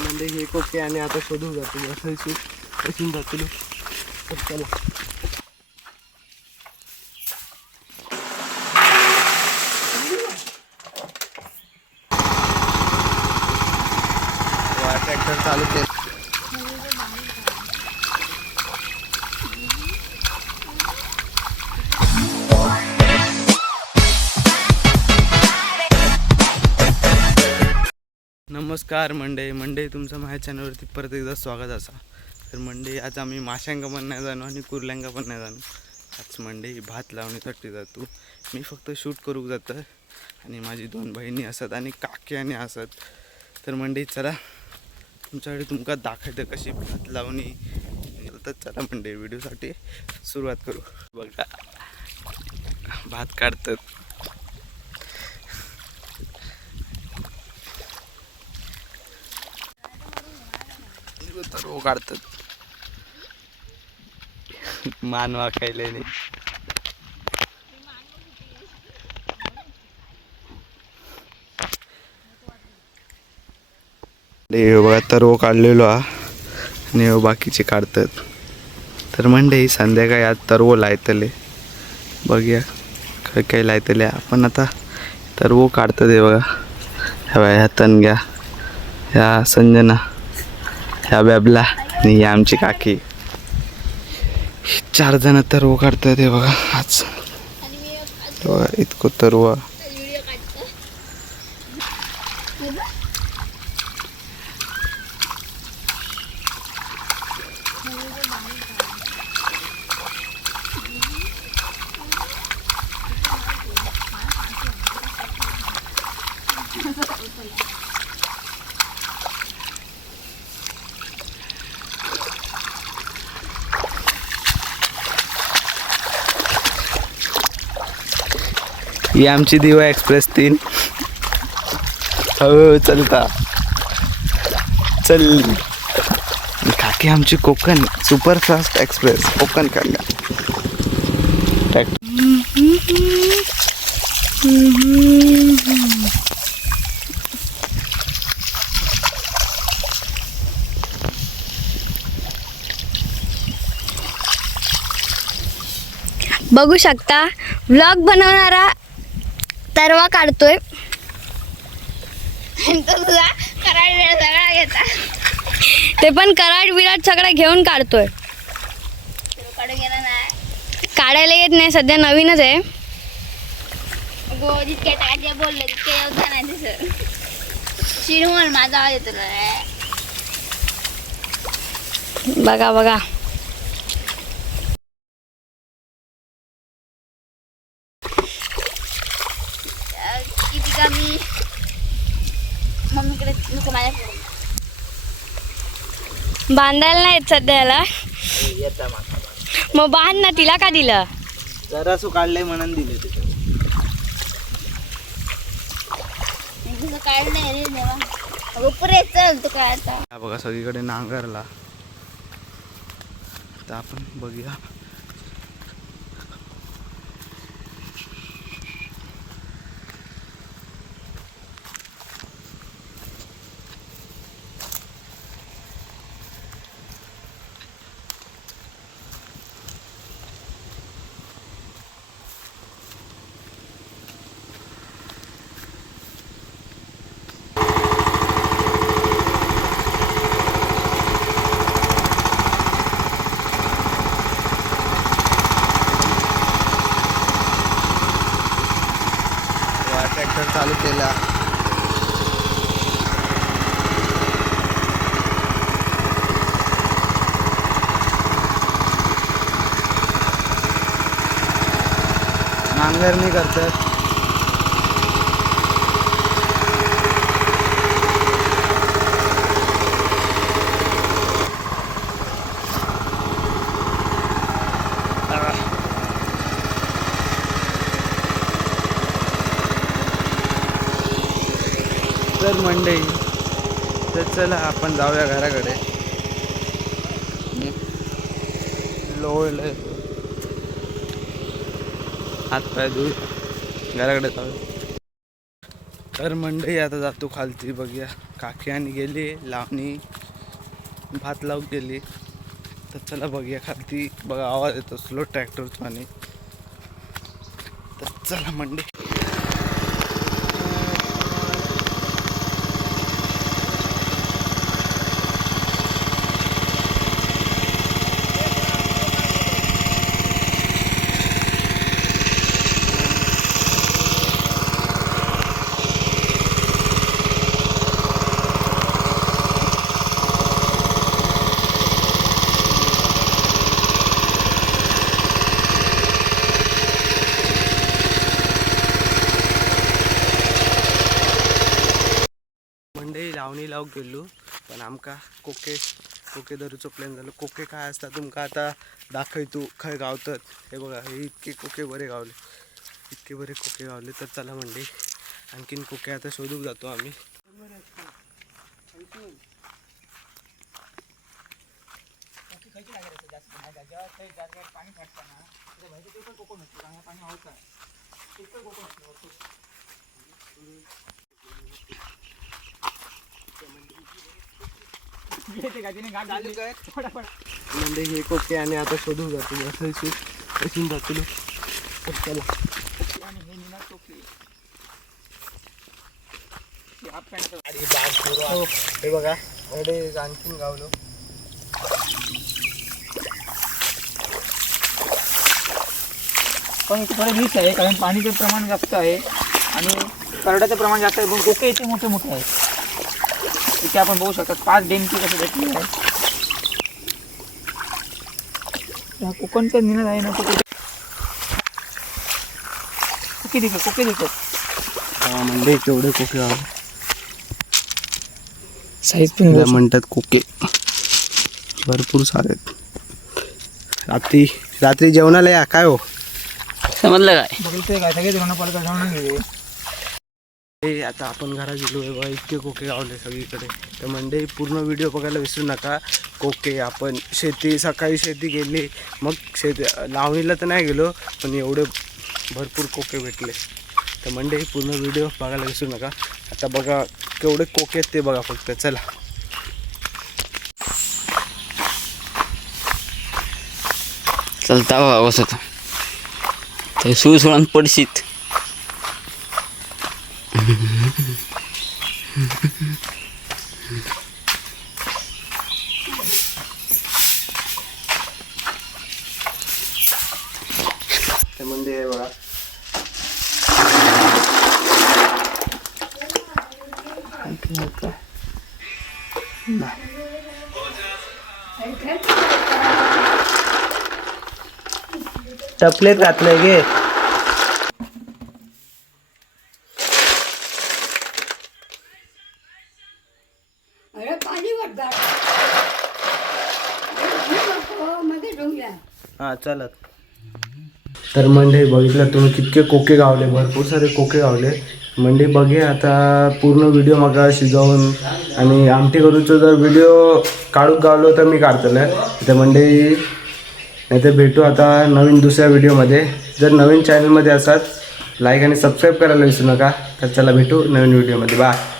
म्हणजे हे कोके आणि आता शोधून जातो असं बसून जातो. चला ट्रॅक्टर चालू केलं. नमस्कार मंडळी तुमचं माझ्या चॅनलवरती परत एकदा स्वागत असा. तर मंडळी आज आम्ही माशांका पण नाही जाणू आणि कुर्ल्यांका पण नाही जाणू. आज मंडळी भात लावण्यासाठी जातो. मी फक्त शूट करू जातं आणि माझी 2 बहिणी असत आणि काकी आणि असत. तर मंडळी चला तुमच्याकडे तुमका दाखवतं कशी भात लावणी. तर चला मंडळी व्हिडिओसाठी सुरुवात करू. बघा भात काढतात. तरव काढतात. मान वाकायले नाही. बघा तरव काढलेलो हा आणि बाकीचे काढतात. तर मंडळी संध्याकाळी आज तरव लायतले. बघूया काय काय लायतले. आपण आता तरव काढतात हे बघा. ह्या तनग्या, ह्या संजना, ह्या बॅबला आणि ही आमची काकी. 4 जण तरव काढतात हे बघा. आज बघा इतकं तरव. ही आमची दिवा एक्सप्रेस 3. हो चलता चल. काकी आमची कोकण सुपरफास्ट एक्सप्रेस कोकण काका. बघू शकता व्लॉग बनवणारा तरवा काढतोय. ते पण कराड विराट सगळं घेऊन काढतोय. काढायला येत नाही सध्या, नवीनच आहे. बोलले माझा आवाज येतो. बघा बघा किती का मी मम्मीकडे नको माझ्या बांधायला नाही सध्याला. मग बांध ना. तिला का दिलं? जरासं काढलंय म्हणून दिले. तुझं काढलं नाही रे देवा. उपरे चल तू काय आता. बघा सगळीकडे नांगरला. तर आपण बघूया. ट्रॅक्टर चालू केला. नांगरणी करतात. तर मंडळी तर चला आपण जाऊया घराकडे. लोळलं हात पाय धुई घराकडे जाऊया. तर मंडळी आता जातो खालती. बघूया काकी आणि गेली लावणी भात लावून गेली. तर चला बघूया खालती बघा आवाज येतो स्लो ट्रॅक्टरचा आणि तर चला मंडे. मंडई लावणी लावून गेलो पण आमका कोके धरूचो प्लॅन झालो. कोके काय असतात तुमका आता दाखवतो खंय गावतात. हे बघा हे इतके कोके बरे गावले, इतके बरे कोके गावले. तर चला मंडई आणखीन कोके आता शोधूक जातो आम्ही. म्हणजे हे कोके आणि आता शोधून जातो असून जातो. तर चला हे बघा एवढे आणखीन गावलो. पण इथे थोडं मीठ आहे कारण पाणीचं प्रमाण जास्त आहे आणि करड्याचं प्रमाण जास्त आहे. पण कोके इथे मोठे मोठे आहेत. इथे आपण बघू शकतो 5 डेमची कसे भेटली आहे. हा कोकणचं निनाद आहे ना, कोके दिसत. हा म्हणजे केवढे कोके गावले. साईज पण म्हणतात कोके भरपूर सारे. रात्री जेवणाला या काय हो समजलं काय? बघितलं काय सगळे धरण पालका जाऊन गेले. हे आता आपण घरात गेलो आहे बघा इतके कोके गावले सगळीकडे. तर मंडई पूर्ण व्हिडिओ बघायला विसरू नका. कोके आपण सकाळी शेती केली मग लावणीला तर नाही गेलो पण एवढे भरपूर कोके भेटले. तर मंडई पूर्ण व्हिडिओ बघायला विसरू नका. आता बघा केवढे कोके आहेत ते बघा फक्त. चला चलता बघा कसं ते सुळ सोडून पडशीत. ते मंडई आहे बघा. टपलेत घातलंय गे. हा चला. तर मंडई बघितलं तुम्ही कितके कोके गावले, भरपूर सारे कोके गावले. मंडई बघे आता पूर्ण व्हिडिओ मगा शिजवून आणि आमटी करूचो जर व्हिडिओ काढूक गावलो तर मी काढतलं. तर मंडई नाही तर भेटू आता नवीन दुसऱ्या व्हिडिओमध्ये. जर नवीन चॅनलमध्ये असाल लाईक आणि सबस्क्राईब करायला विसरू नका. तर चला भेटू नवीन व्हिडिओमध्ये. बाय.